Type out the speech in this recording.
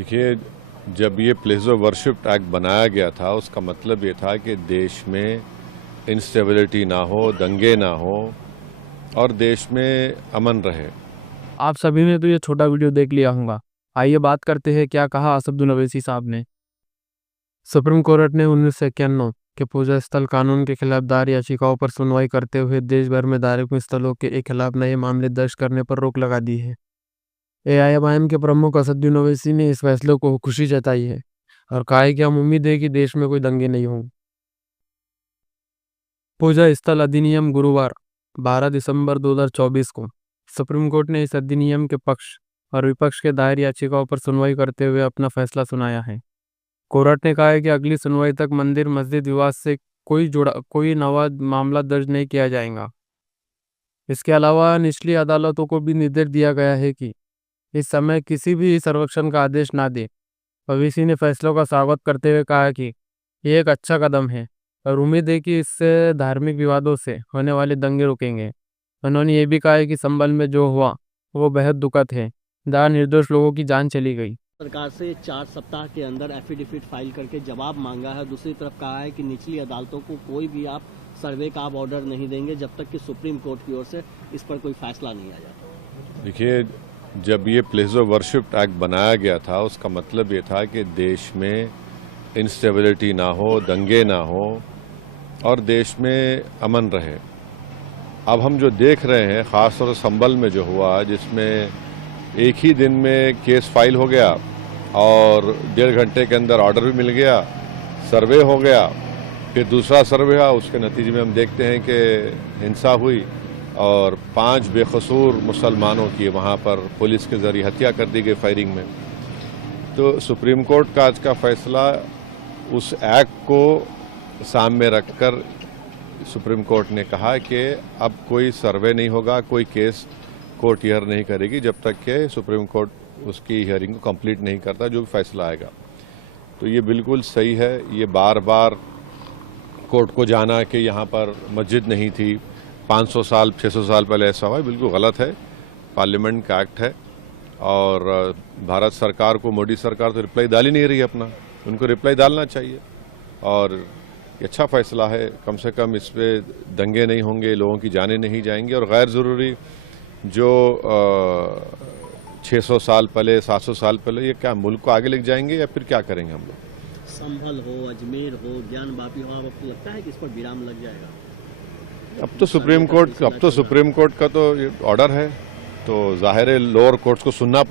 देखिए, जब ये प्लेस ऑफ वर्शिप एक्ट बनाया गया था उसका मतलब ये था कि देश में इंस्टेबिलिटी ना हो, दंगे ना हो और देश में अमन रहे। आप सभी ने तो ये छोटा वीडियो देख लिया होगा। आइए बात करते हैं क्या कहा असदुद्दीन ओवैसी साहब ने। सुप्रीम कोर्ट ने 1991 के पूजा स्थल कानून के खिलाफ दायर याचिकाओं पर सुनवाई करते हुए देश भर में धार्मिक स्थलों के खिलाफ नए मामले दर्ज करने पर रोक लगा दी है। एआईएमआईएम के प्रमुख असदुद्दीन ओवैसी ने इस फैसले को खुशी जताई है और कहा है कि हम उम्मीद है कि देश में कोई दंगे नहीं होंगे। पूजा स्थल अधिनियम गुरुवार 12 दिसंबर 2024 को सुप्रीम कोर्ट ने इस अधिनियम के पक्ष और विपक्ष के दायर याचिकाओं पर सुनवाई करते हुए अपना फैसला सुनाया है। कोर्ट ने कहा है कि अगली सुनवाई तक मंदिर मस्जिद विवाद से कोई नया मामला दर्ज नहीं किया जाएगा। इसके अलावा निचली अदालतों को भी निर्देश दिया गया है कि इस समय किसी भी संरक्षण का आदेश ना दे। ओवैसी ने फैसलों का स्वागत करते हुए कहा कि ये एक अच्छा कदम है और उम्मीद है कि इससे धार्मिक विवादों से होने वाले दंगे रुकेंगे। उन्होंने ये भी कहा है कि संभल में जो हुआ वो बेहद दुखद है, जहाँ निर्दोष लोगों की जान चली गई। सरकार से 4 सप्ताह के अंदर एफिडेविट फाइल करके जवाब मांगा है। दूसरी तरफ कहा है कि निचली अदालतों को कोई भी आप सर्वे का आप ऑर्डर नहीं देंगे जब तक कि सुप्रीम कोर्ट की ओर से इस पर कोई फैसला नहीं आ जाता। देखिए, जब ये प्लेस ऑफ वर्शिप एक्ट बनाया गया था उसका मतलब ये था कि देश में इंस्टेबिलिटी ना हो, दंगे ना हो और देश में अमन रहे। अब हम जो देख रहे हैं ख़ासतौर से संभल में जो हुआ, जिसमें एक ही दिन में केस फाइल हो गया और 1.5 घंटे के अंदर ऑर्डर भी मिल गया, सर्वे हो गया, फिर दूसरा सर्वे हुआ, उसके नतीजे में हम देखते हैं कि हिंसा हुई और 5 बेकसूर मुसलमानों की वहाँ पर पुलिस के जरिए हत्या कर दी गई फायरिंग में। तो सुप्रीम कोर्ट का आज का फैसला उस एक्ट को सामने रखकर सुप्रीम कोर्ट ने कहा कि अब कोई सर्वे नहीं होगा, कोई केस कोर्ट हियर नहीं करेगी जब तक कि सुप्रीम कोर्ट उसकी हियरिंग को कंप्लीट नहीं करता, जो भी फैसला आएगा। तो ये बिल्कुल सही है। ये बार बार कोर्ट को जाना कि यहाँ पर मस्जिद नहीं थी, 500 साल 600 साल पहले ऐसा हुआ, बिल्कुल गलत है। पार्लियामेंट का एक्ट है और भारत सरकार को, मोदी सरकार तो रिप्लाई डाल ही नहीं रही है अपना, उनको रिप्लाई डालना चाहिए। और ये अच्छा फैसला है, कम से कम इस पर दंगे नहीं होंगे, लोगों की जानें नहीं जाएंगी और गैर ज़रूरी जो 600 साल पहले 700 साल पहले, ये क्या मुल्क को आगे लेके जाएंगे या फिर क्या करेंगे हम लोग? संभल हो, अजमेर हो, ज्ञानवापी हो, आपको लगता है कि इस पर विराम लग जाएगा? अब तो सुप्रीम कोर्ट का तो ऑर्डर है, तो जाहिर है लोअर कोर्ट्स को सुनना पड़ेगा।